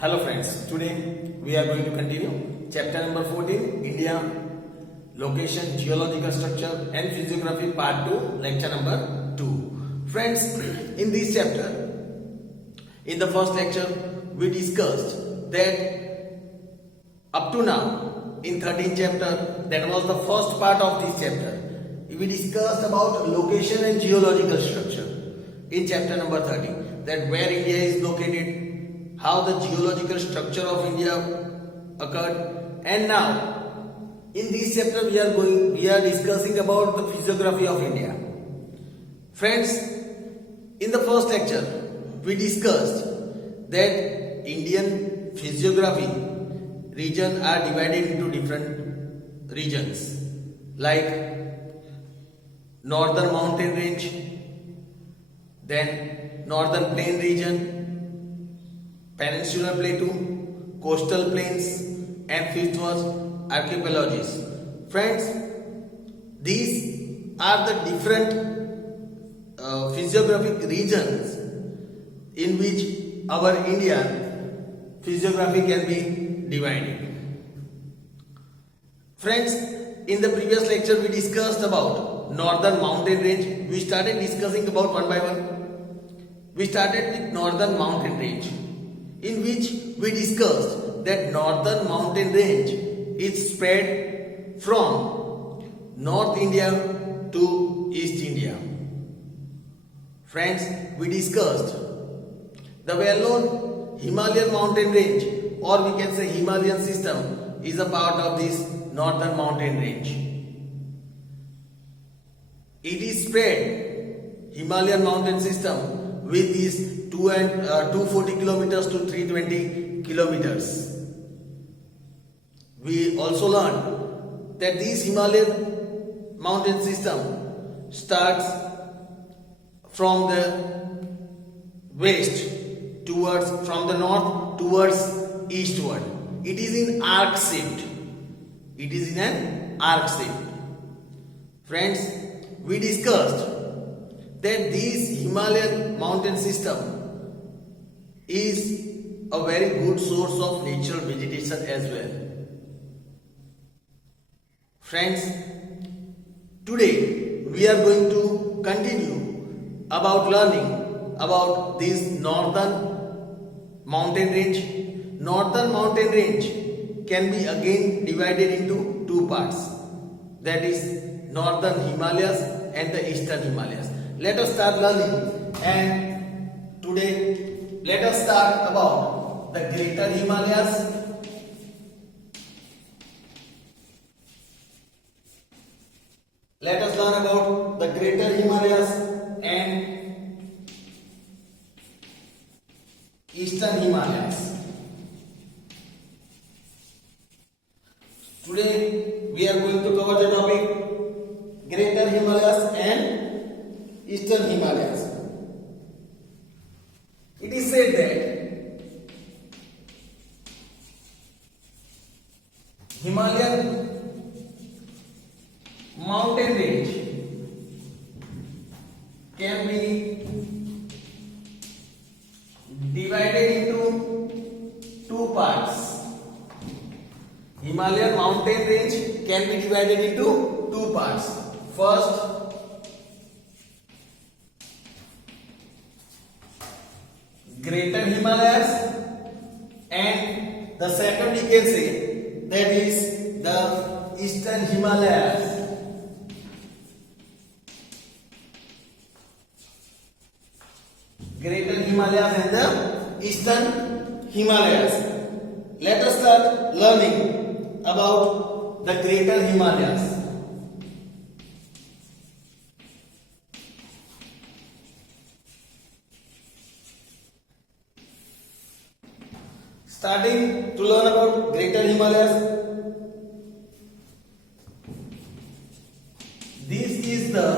Hello friends, today we are going to continue chapter number 14, India, Location, Geological Structure and Physiography part 2, lecture number 2. Friends, in this chapter, in the first lecture, we discussed that up to now, in 13th chapter, that was the first part of this chapter, we discussed about location and geological structure in chapter number 13, that where India is located, how the geological structure of India occurred, and now in this chapter we are discussing about the physiography of India. Friends, in the first lecture we discussed that Indian physiography region are divided into different regions like northern mountain range, then northern plain region, peninsular plateau, coastal plains, and fifth was archipelages. Friends, these are the different physiographic regions in which our Indian physiography can be divided. Friends, in the previous lecture we discussed about northern mountain range. We started discussing about one by one. We started with northern mountain range, in which we discussed that northern mountain range is spread from North India to East India. Friends, we discussed the well-known Himalayan mountain range, or we can say Himalayan system, is a part of this northern mountain range. It is spread, Himalayan mountain system, with these 240 kilometers to 320 kilometers. We also learned that this Himalayan mountain system starts from the west from the north towards eastward. It is in arc shaped. It is in an arc shape. Friends, we discussed that this Himalayan mountain system is a very good source of natural vegetation as well. Friends, today we are going to continue about learning about this northern mountain range. Northern mountain range can be again divided into two parts, that is northern Himalayas and the eastern Himalayas. Let us start learning, and today let us start about the greater Himalayas, let us learn about the greater Himalayas and eastern Himalayas. Today we are going to cover the topic greater Himalayas and eastern Himalayas. It is said that Himalayan mountain range can be divided into two parts. Himalayan mountain range can be divided into two parts. First, greater Himalayas, and the second we can say that is the eastern Himalayas. Greater Himalayas and the eastern Himalayas. Let us start learning about the greater Himalayas. Starting to learn about greater Himalayas, this is the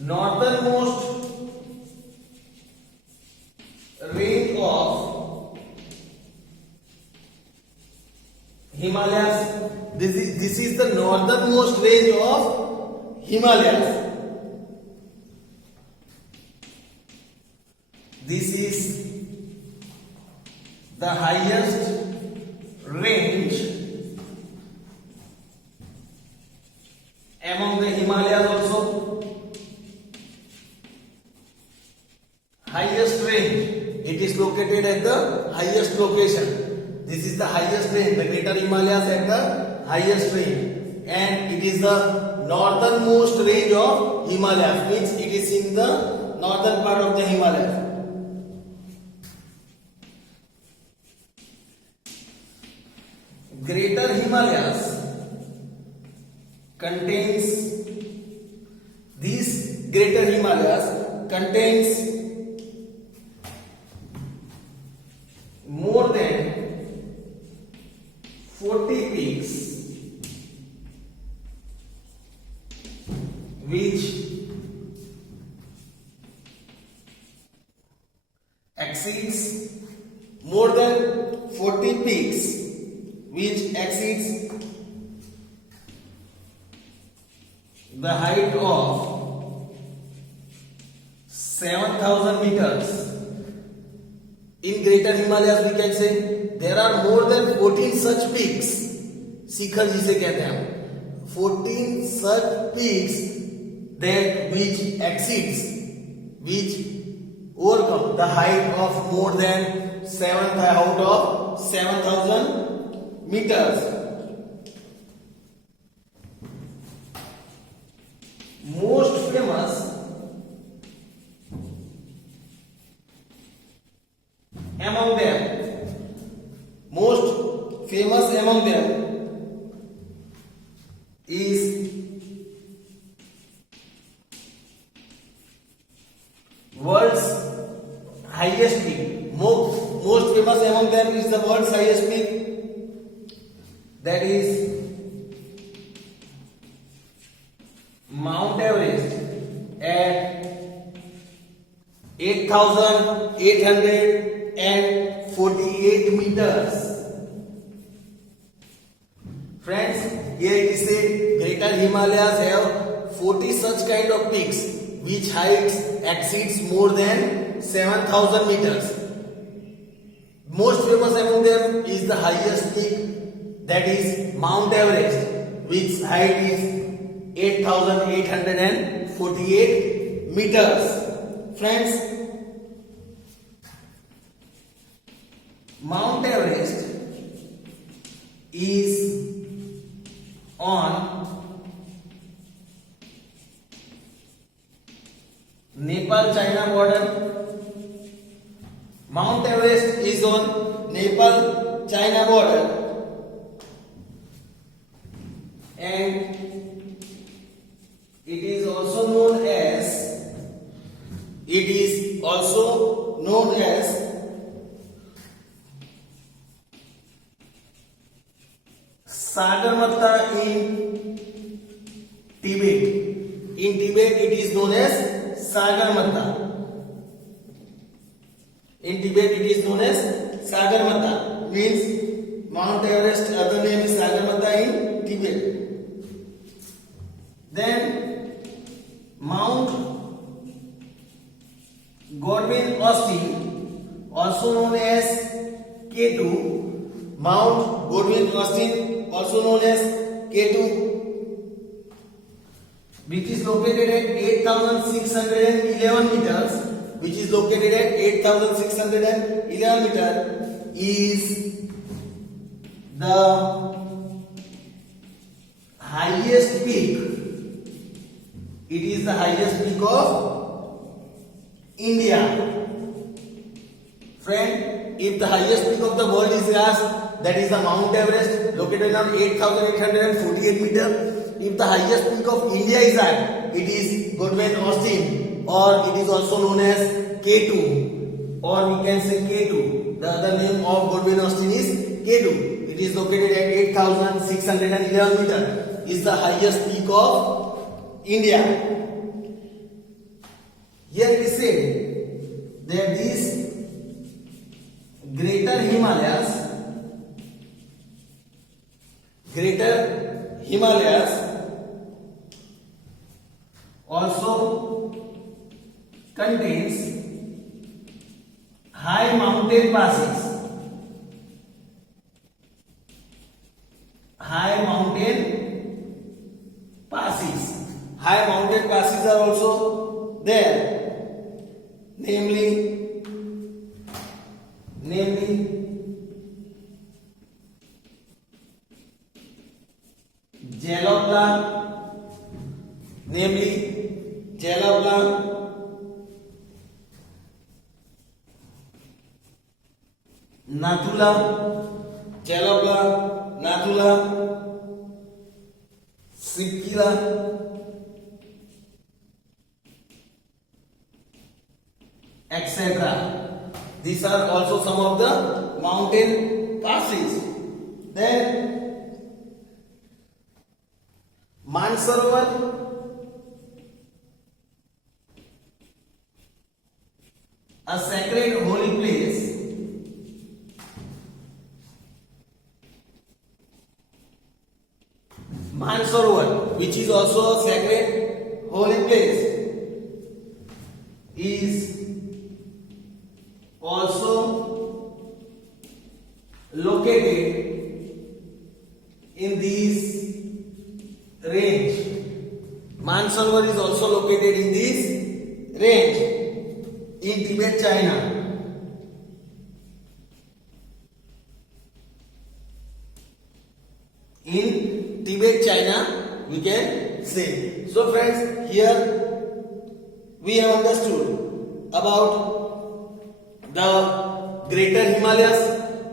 northernmost range of Himalayas. This is the northernmost range of Himalayas. This is the highest range among the Himalayas also. Highest range, it is located at the highest location. This is the highest range, the Greater Himalayas at the highest range, and it is the northernmost range of Himalayas, means it is in the northern part of the Himalayas. Greater Himalayas contains, these Greater Himalayas contains more than 40 peaks which exceeds more than 40 peaks which exceeds the height of 7,000 meters. In Greater Himalayas we can say there are more than 14 such peaks. शिखर जिसे कहते हैं 14 such peaks that which exceeds, which overcome the height of more than 7,000 meters. Most famous among them, is world's highest peak. Most famous among them is the world's highest peak, that is Mount Everest at 8,848 meters. Friends, here it is said Greater Himalayas have 40 such kind of peaks which heights exceeds more than 7,000 meters. Most famous among them is the highest peak, that is Mount Everest, which height is 8,848 meters. Friends, Mount Everest is on Nepal-China border. Mount Everest is on Nepal-China border, and it is also known as Sagarmatha in Tibet. In Tibet it is known as Sagarmatha. In Tibet it is known as Sagarmatha, means Mount Everest other name is Sagarmatha in Tibet. Then Mount Godwin Austen, also known as K2. Mount Godwin Austen, also known as K2, which is located at 8,611 meters, is the highest peak. It is the highest peak of India. Friend, if the highest peak of the world is asked, that is the Mount Everest, located on 8,848 meters. If the highest peak of India is asked, it is Godwin Austen, or it is also known as K2, or we can say K2. The other name of Godwin Austen is K2. It is located at 8,611 meters. Is the highest peak of India. Here it is said that these Greater Himalayas also contains high mountain passes. high mountain passes. High mountain passes are also there, namely Jalabla, Nathula, Sipkila, etc. These are also some of the mountain passes. Then Mansarovar, a sacred holy place. Mansarovar, which is also a sacred holy place, is also located in this range. Mansarovar is also located in this range in Tibet, China. In Tibet, China, we can say. So friends, here we have understood about the greater Himalayas.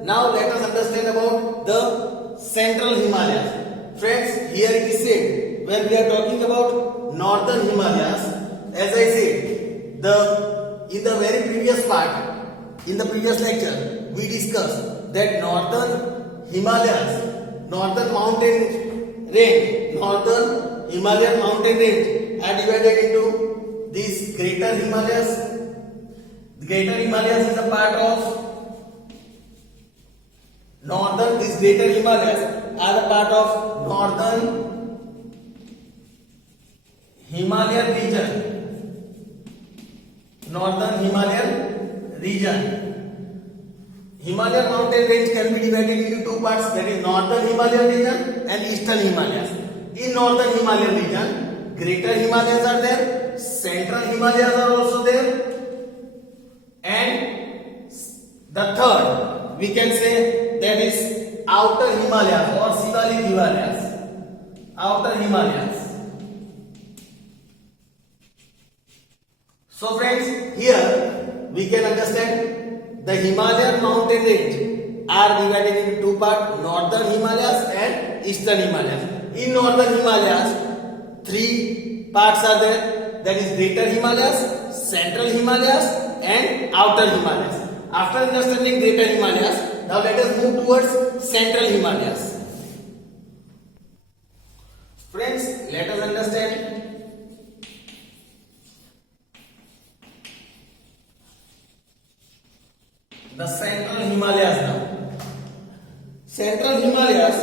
Now let us understand about the central Himalayas. Friends, here it is said, when we are talking about northern Himalayas, as I said, in the very previous part, in the previous lecture, we discussed that northern Himalayas, northern mountain range, northern Himalayan mountain range are divided into these greater Himalayas. The greater Himalayas is a part of northern, these greater Himalayas are a part of northern Himalayan region. Northern Himalayan region. Himalayan mountain range can be divided into two parts, that is northern Himalayan region and eastern Himalayas. In northern Himalayan region, greater Himalayas are there, central Himalayas are also there, and the third we can say that is outer Himalayas or Shivalik Himalayas. Outer Himalayas. So friends, here we can understand the Himalayan mountain range are divided into two parts, northern Himalayas and eastern Himalayas. In northern Himalayas, three parts are there, that is greater Himalayas, central Himalayas and outer Himalayas. After understanding greater Himalayas, now let us move towards central Himalayas. Friends, let us understand the central Himalayas now. Central Himalayas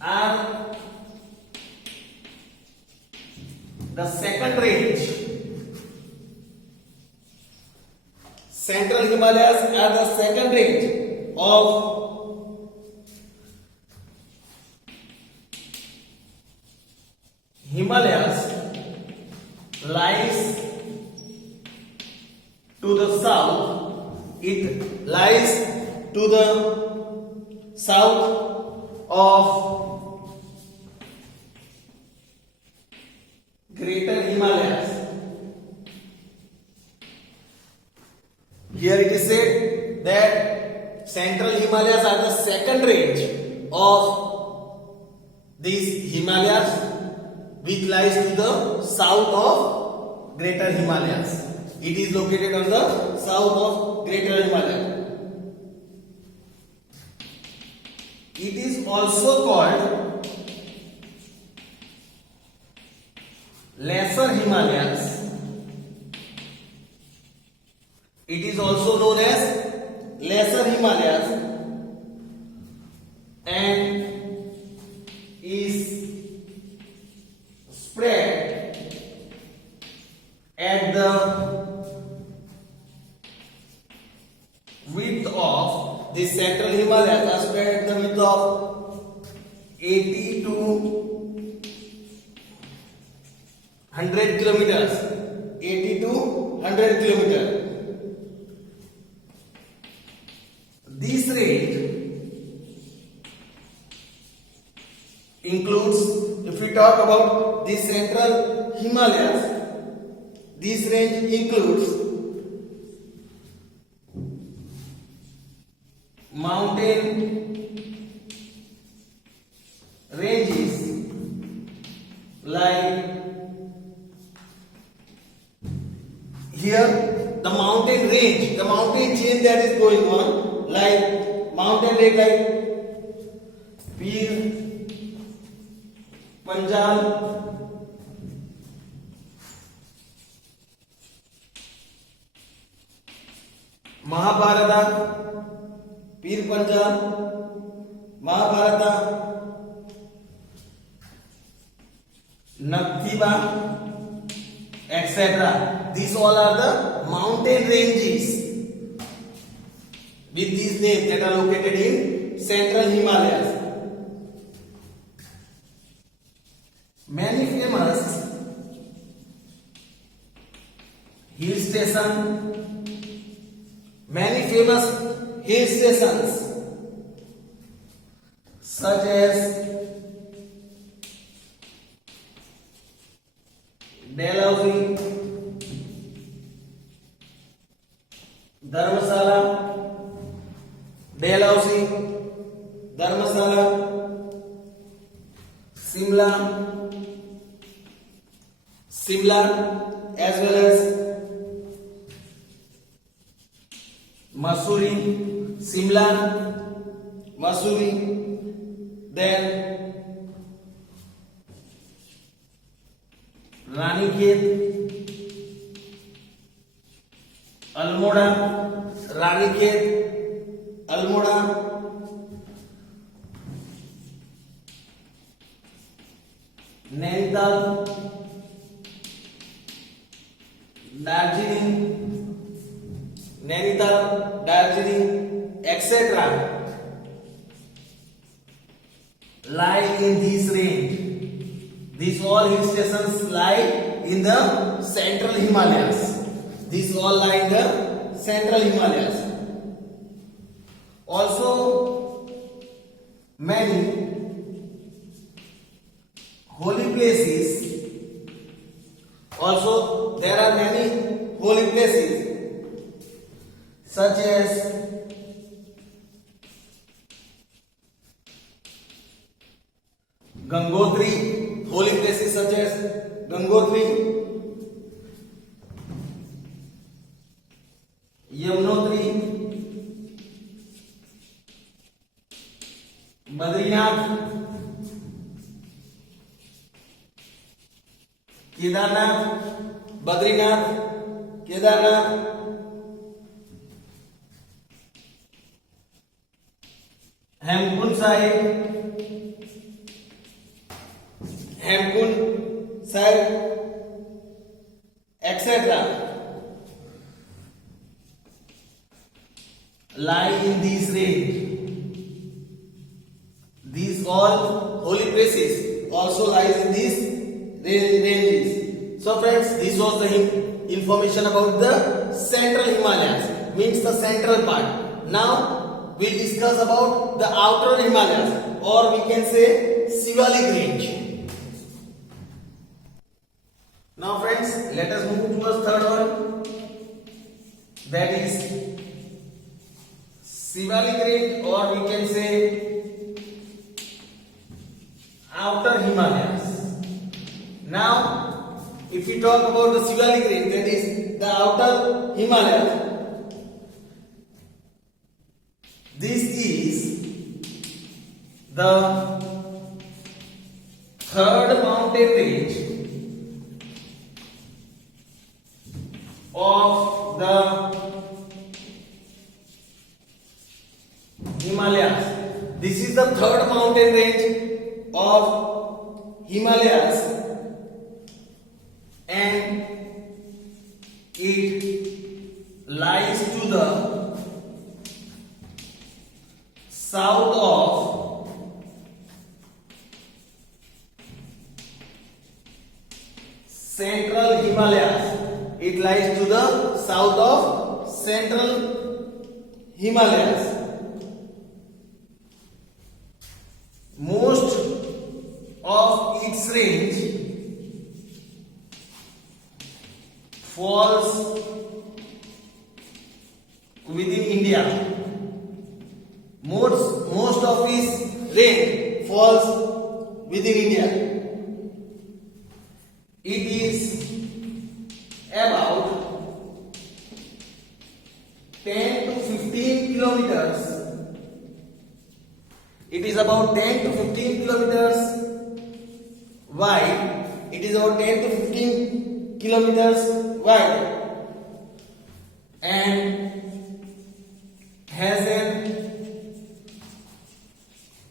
are the second range. Central Himalayas are the second range of Himalayas, lies to the south. It lies to the south of greater Himalayas. Here it is said that central Himalayas are the second range of these Himalayas, which lies to the south of greater Himalayas. It is located on the south of greater Himalayas. It is also called lesser Himalayas. It is also known as lesser Himalayas and is spread at the 100 kilometers. 80 to 100 kilometer. This range includes, if we talk about the central Himalayas, this range includes mountain ranges like here the mountain range, the mountain chain that is going on, like mountain range like Pir Panjal, Mahabharata, Pir Panjal, Mahabharata, Naktiba, etc. These all are the mountain ranges with these names that are located in central Himalayas. Many famous hill stations such as Dalhousie, Dharamsala, Simla, as well as Mussoorie, then Ranikhet, Almora, Nainital, Darjeeling, etc. lie in this range. These all hill stations lie in the central Himalayas. Also, many holy places. There are many holy places such as Gangotri, Yamunotri, Badrinath, Kedarnath, Hemkund Sahib, etc. lie in this range. These all holy places also lies in these ranges. So friends, this was the information about the central Himalayas, means the central part. Now we'll discuss about the outer Himalayas, or we can say Shivalik range. Now friends, let us move towards third one, that is Shivalik range, or we can say outer Himalayas. Now, if we talk about the Shivalik range, that is the outer Himalayas, this is the third mountain range of the Himalayas. This is the third mountain range of Himalayas, and it lies to the south Central Himalayas. It lies to the south of Central Himalayas. Most of its range falls within India. Most of its range falls within India. It is about 10 to 15 kilometers. It is about 10 to 15 kilometers wide. It is about 10 to 15 kilometers wide and has an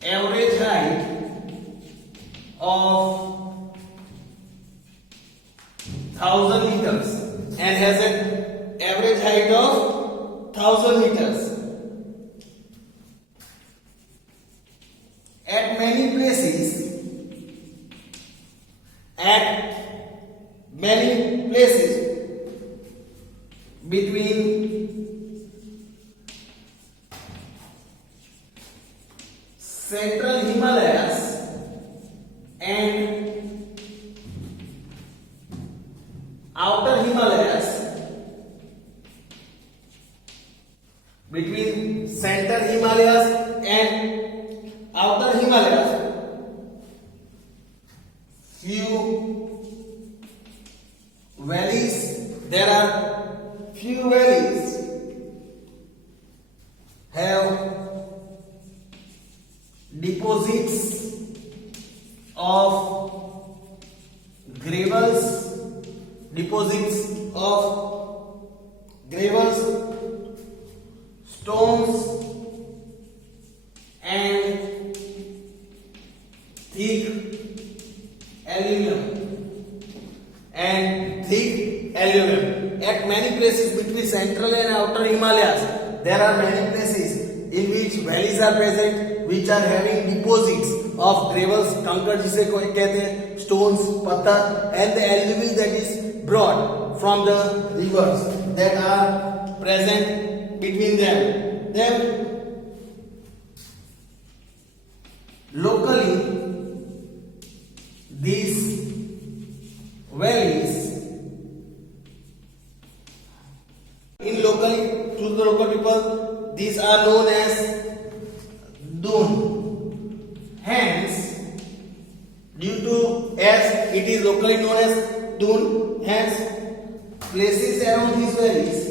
average height of 1000 meters and has an average height of 1000 meters. At many places between Central Himalayas and Outer Himalayas, between Central Himalayas and Outer Himalayas, few valleys. There are few valleys have deposits of gravels, stones and thick aluminum. At many places between Central and Outer Himalayas, there are many places in which valleys are present, which are having deposits of gravels, कंकड़ जिसे कहते हैं, stones, पत्थर, and the alluvial that is brought from the rivers that are present between them. Then locally, these valleys, to the local people, these are known as dune. Hence, due to as it is locally known as dune, hence places around these valleys,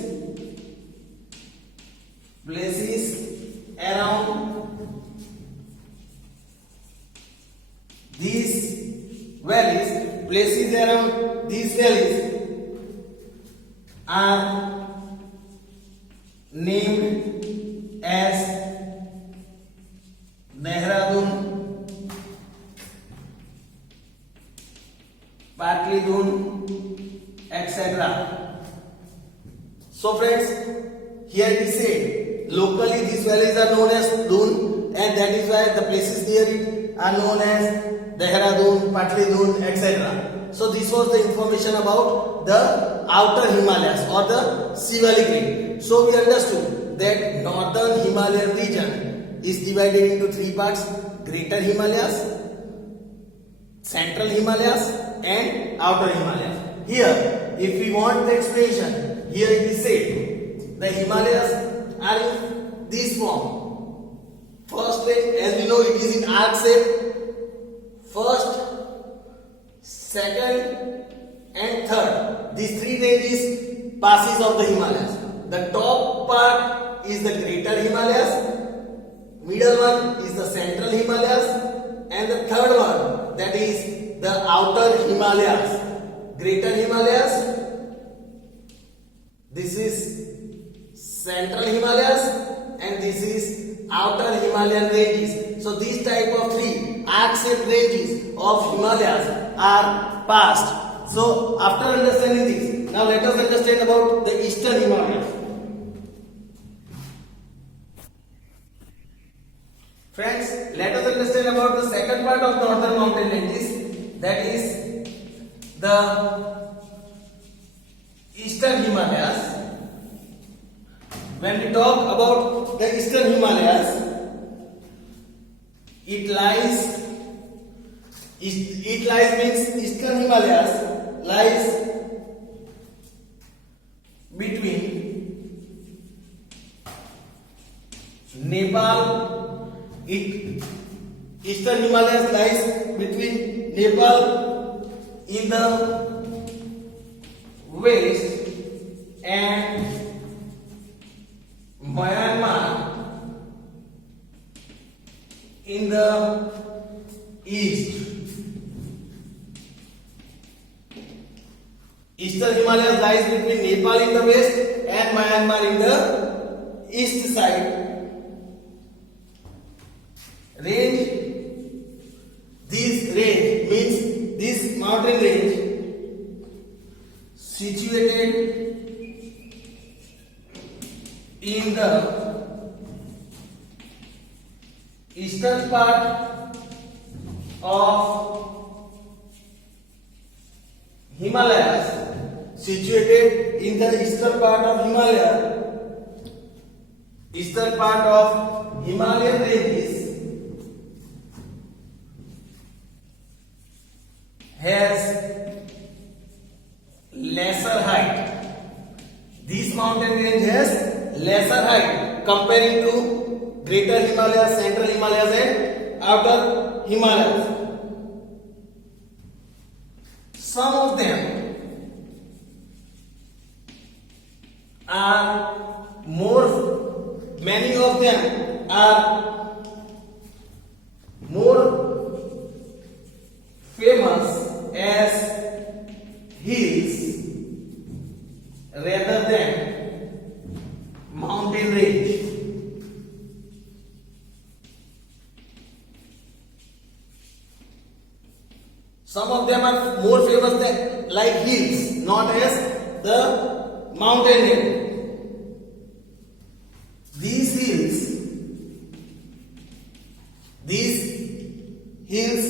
places around these valleys are named as Dehradun, Patlidun, etc. So friends, here it is said, locally these valleys are known as Dun, and that is why the places near it are known as Dehradun, Patlidun, etc. So this was the information about the outer Himalayas or the Sivalik range. So we understood that northern Himalayan region is divided into three parts: Greater Himalayas, Central Himalayas, and Outer Himalayas. Here, if we want the explanation, here it is said the Himalayas are in this form. First range, as we know, it is in arc shape. First, second, and third. These three ranges passes of the Himalayas. The top part is the Greater Himalayas, middle one is the Central Himalayas, and the third one, that is the Outer Himalayas. Greater Himalayas, this is Central Himalayas, and this is Outer Himalayan ranges. So these type of three arc-shaped ranges of Himalayas are passed. So after understanding this, now let us understand about the Eastern Himalayas. Friends, let us understand about the second part of northern mountain ranges, that is the Eastern Himalayas. When we talk about the Eastern Himalayas, it lies means Eastern Himalayas lies between Nepal. Eastern Himalayas lies between Nepal in the west and Myanmar in the east. Eastern Himalayas lies between Nepal in the west and Myanmar in the east side. This range means this mountain range situated in the eastern part of Himalayas, situated in the eastern part of Himalayan ranges, has lesser height. This mountain range has lesser height comparing to Greater Himalayas, Central Himalayas and Outer Himalayas. Many of them are more famous as hills rather than mountain range. Some of them are more famous than like hills, not as the mountain range. These hills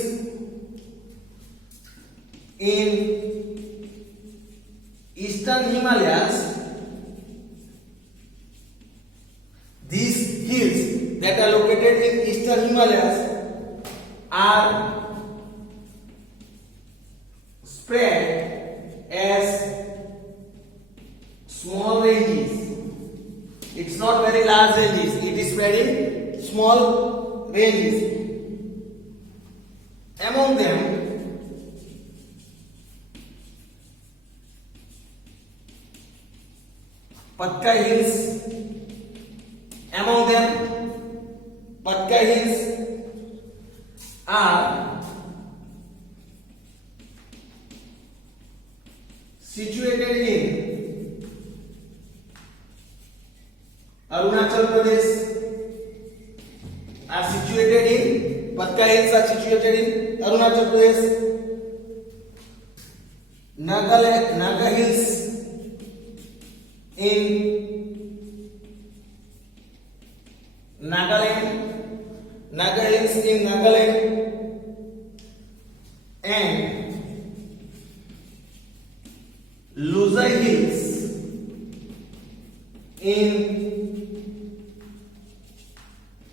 in Eastern Himalayas, these hills that are located in Eastern Himalayas are spread as small ranges. It's not very large ranges, it is spread in small ranges. Among them, Patkai Hills, are situated in Arunachal Pradesh. Patkai Hills are situated in Arunachal Pradesh. Naga Hills in Nagaland. Naga Hills in Nagaland and Luzai Hills in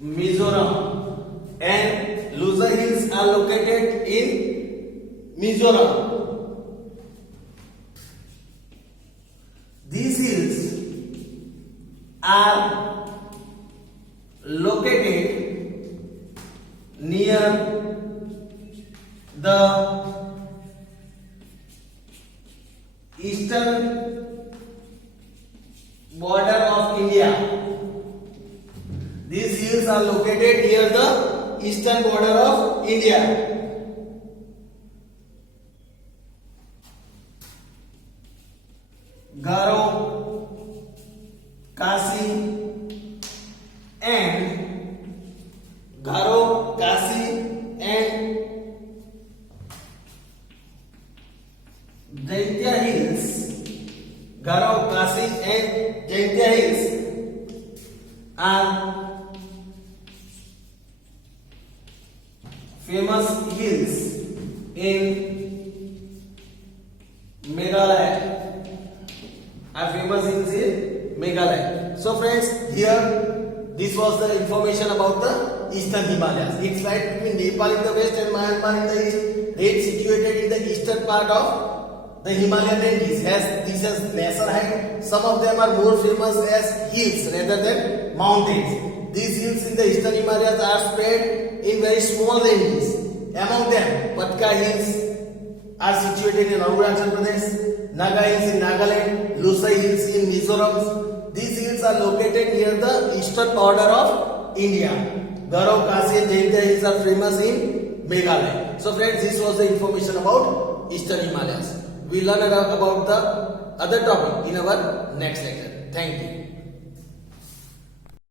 Mizoram, and Luzai Hills are located in Mizoram. These hills are located near the eastern border of India. These hills are located near the eastern border of India. Garo, Kasi and Jaintia Hills. Garo, Kasi and Jaintia Hills are famous hills in Meghalaya. are famous hills in Meghalaya. So friends, here this was the information about the Eastern Himalayas. It's right between Nepal in the west and Myanmar in the east. It's situated in the eastern part of the Himalayan ranges. This has lesser height. Some of them are more famous as hills rather than mountains. These hills in the Eastern Himalayas are spread in very small ranges. Among them, Patka Hills are situated in Arunachal Pradesh, Naga Hills in Nagaland, Lusai Hills in Mizoram. These hills are located near the eastern border of India. Garo, Khasi and Jaintia Hills are famous in Meghalaya. So friends, this was the information about Eastern Himalayas. We learn about the other topic in our next lecture. Thank you.